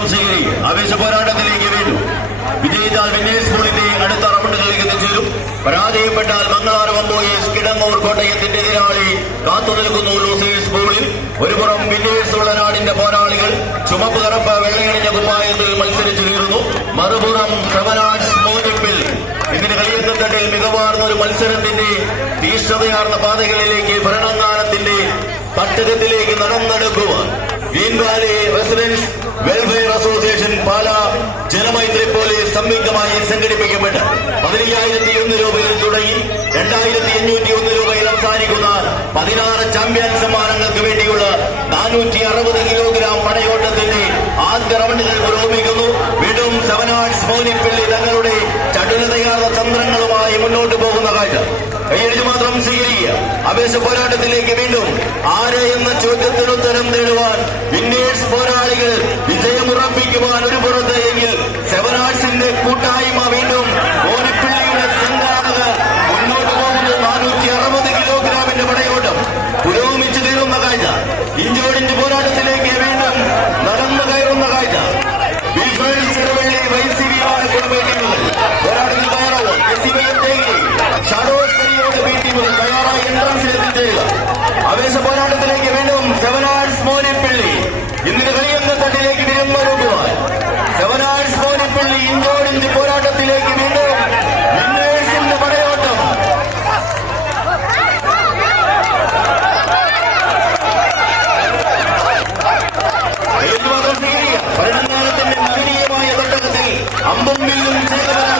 മാത്രം സ്വീകരിക്കും. ആവേശ പോരാട്ടത്തിലേക്ക് വീണ്ടും വിജയിച്ചാൽ വിന്നേഴ്സ് സ്കൂളിന്റെ അടുത്ത റൗണ്ടുകളിലേക്ക് എത്തിച്ചേരും. പരാജയപ്പെട്ടാൽ മംഗളാരം ബോയ്സ് കിടങ്ങൂർ കോട്ടയത്തിന്റെ എതിരാളി കാത്തുനിൽക്കുന്നു ലൂസേഴ്സ് ബോളിൽ. ഒരുപുറം വിന്നേഴ്സ് ഉള്ളനാടിന്റെ പോരാളികൾ ചുമപ്പ് കറുപ്പ് വെള്ളയണിഞ്ഞ കുപ്പായത്തിൽ മത്സരിച്ചു കീറുന്നു. മറുപുറം സെവനാർട്സ് മോനിപ്പിൽ ഇതിന് കളിയെത്തുന്നതിൽ മികവാർന്ന ഒരു മത്സരത്തിന്റെ തീഷ്ണതയാർന്ന പാതകളിലേക്ക് ഭരണങ്ങാനത്തിന്റെ തട്ടകത്തിലേക്ക് നടന്നെടുക്കുവാൻ green valley residence welfare association Pala Janamaithri police സംയുക്തമായി സംഘടിപ്പിക്കപ്പെട്ട 15,001 രൂപയിൽ തുടങ്ങി 2,501 രൂപയിൽ അവസാനിക്കുന്ന 16 ചാമ്പ്യൻ സമ്മാനങ്ങൾക്ക് വേണ്ടിയുള്ള 460 കിലോഗ്രാം പടയോട്ടത്തിന്റെ ആദ്യ റൗണ്ടുകൾ പുരോഗമിക്കുന്നു. വീണ്ടും സെവനാർട്സ് മോനിപ്പള്ളി തങ്ങളുടെ ചടുലതയാർന്ന തന്ത്രങ്ങളുമായി മുന്നോട്ട് പോകുന്ന കാഴ്ച കൈയടിച്ചു മാത്രം സ്വീകരിക്കുക. ആവേശ പോരാട്ടത്തിലേക്ക് വീണ്ടും ആര് എന്ന ചോദ്യത്തിന് ഉത്തരം തേടുവാൻ വിന്നേഴ്സ് പോരാളികൾ വിജയമുറപ്പിക്കുവാൻ ഒരു പുറത്ത് എങ്കിൽ സെവനാർട്സിന്റെ കൂട്ടായ്മ വീണ്ടും മോനിപ്പള്ളിയുടെ സംഘാടകർ മുന്നോട്ട് പോകുന്നത് 460 കിലോഗ്രാമിന്റെ പടയോട്ടം പുരോഗമിച്ചു തീരുന്ന കാഴ്ച. ഇഞ്ചോടിഞ്ച് പോരാട്ടത്തിലേക്ക് വീണ്ടും നടന്നു കയറുന്ന കാഴ്ച. ചെറുവള്ളി വൈസിവിയാണ് കുടുംബങ്ങൾ പോരാട്ടത്തിൽ തയ്യാറാവും. ഷാഡോസ്കരിയോട് ബി ടീമുകൾ തയ്യാറായി എൻട്രൻസിൽ എത്തിച്ചേരുക. ആവേശ പോരാട്ടത്തിലേക്ക് വീണ്ടും സെവനാർട്സ് മോനിപ്പള്ളി ഇന്നിന് കളിയെന്ന തട്ടിലേക്ക് വിരുന്നൊരുക്കുവാൻ സെവനാർട്സ് മോനിപ്പള്ളി ഇഞ്ചോടിഞ്ച് പോരാട്ടത്തിലേക്ക് വീണ്ടും വിന്നേഴ്സിന്റെ പടയോട്ടം. ഭരണകാലത്തിന്റെ മഹനീയമായ തട്ടകത്തിൽ അമ്പും വില്ലും ചേർന്ന